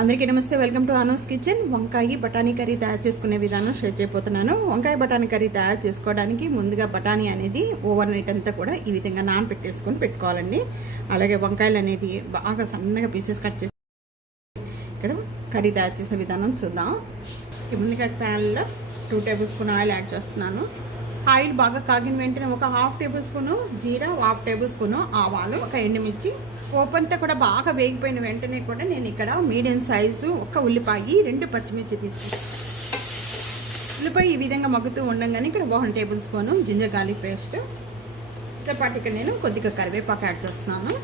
అందరికీ నమస్తే. Welcome to Anu's kitchen. వంకాయ బఠానీ కర్రీ తయారు చేసుకునే విధానం షేర్ చేయబోతున్నాను. వంకాయ బఠానీ కర్రీ తయారు చేసుకోవడానికి ముందుగా బఠానీ అనేది ఓవర్ నైట్ అంతా కూడా ఈ విధంగా నానబెట్టేసుకొని పెట్టుకోవాలండి. అలాగే వంకాయలు అనేది బాగా సన్నగా పీసెస్ కట్ చేసి ఇక్కడ కర్రీ తయారు చేసే విధానం చూద్దాం. ముందుగా ప్యాన్లో 2 టేబుల్ స్పూన్ ఆయిల్ యాడ్ చేస్తున్నాను. ఆయిల్ బాగా కాగిన వెంటనే ఒక 1/2 టేబుల్ స్పూను జీరా, 1/2 టేబుల్ స్పూను ఆవాలు, ఒక ఎండుమిర్చి ఓపెన్తో కూడా బాగా వేగిపోయిన వెంటనే కూడా నేను ఇక్కడ మీడియం సైజు ఒక ఉల్లిపాయ, 2 పచ్చిమిర్చి తీసుకున్నాను. ఉల్లిపాయ ఈ విధంగా మగ్గుతూ ఉండగానే ఇక్కడ 1 tablespoon ginger garlic paste, తో పాటు ఇక్కడ నేను కొద్దిగా కరివేపాకు యాడ్ చేస్తున్నాను.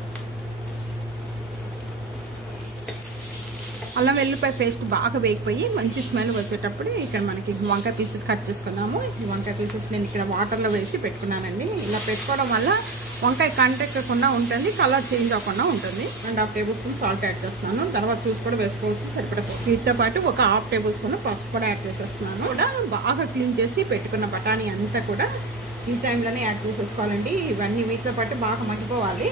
అల్లం వెల్లుల్లిపాయ పేస్ట్ బాగా వేగిపోయి మంచి స్మెల్ వచ్చేటప్పుడు ఇక్కడ మనకి వంకాయ పీసెస్ కట్ చేసుకున్నాము. ఈ వంకాయ పీసెస్ నేను ఇక్కడ వాటర్లో వేసి పెట్టుకున్నానండి. ఇలా పెట్టుకోవడం వల్ల వంకాయ కంటెక్కకుండా ఉంటుంది, కలర్ చేంజ్ అవ్వకుండా ఉంటుంది. 1/2 టేబుల్ స్పూన్ సాల్ట్ యాడ్ చేస్తున్నాను. తర్వాత చూసి కూడా వేసుకోవచ్చు సరిపడదు. వీటితో పాటు ఒక 1/2 టేబుల్ స్పూన్ పసుపు కూడా యాడ్ చేసేస్తున్నాను. కూడా బాగా క్లీన్ చేసి పెట్టుకున్న బఠానీ అంతా కూడా ఈ టైంలోనే యాడ్ చేసేసుకోవాలండి. ఇవన్నీ వీటితో పాటు బాగా మగ్గిపోవాలి.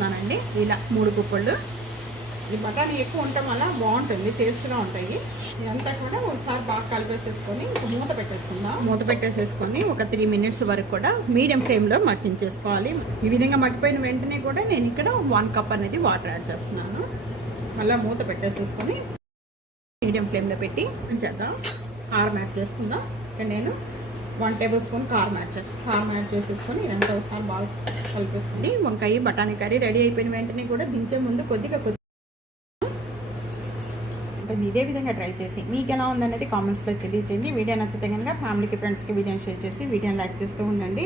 నండి ఇలా 3 గుప్పళ్ళు. ఈ బఠానీ ఎక్కువ ఉండటం వల్ల బాగుంటుంది, టేస్ట్గా ఉంటాయి. ఇదంతా కూడా ఒకసారి బాగా కలిపేసేసుకొని మూత పెట్టేసుకుందాం. మూత పెట్టేసేసుకొని ఒక 3 మినిట్స్ వరకు కూడా మీడియం ఫ్లేమ్లో మగ్గించేసుకోవాలి. ఈ విధంగా మగ్గిపోయిన వెంటనే కూడా నేను ఇక్కడ 1 కప్ అనేది వాటర్ యాడ్ చేస్తున్నాను. మళ్ళీ మూత పెట్టేసేసుకొని మీడియం ఫ్లేమ్లో పెట్టి ఉంచేద్దాం. కారం యాడ్ చేసుకుందాం. ఇక్కడ నేను 1 టేబుల్ స్పూన్ కారం యాడ్ చేసేసుకొని ఇదంతా ఒకసారి బాగా కలిపేసుకొని వంకాయ బఠానీ కర్రీ రెడీ అయిపోయిన వెంటనే కూడా దించే ముందు కొద్దిగా ఇదే విధంగా ట్రై చేసి మీకు ఎలా ఉందనేది కామెంట్స్లో తెలియజేయండి. వీడియో నచ్చితే కనుక ఫ్యామిలీకి, ఫ్రెండ్స్కి వీడియోని షేర్ చేసి వీడియోని లైక్ చేస్తూ ఉండండి.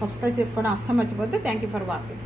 సబ్స్క్రైబ్ చేసుకోవడం అస్సలు మర్చిపోద్దు. Thank you for watching.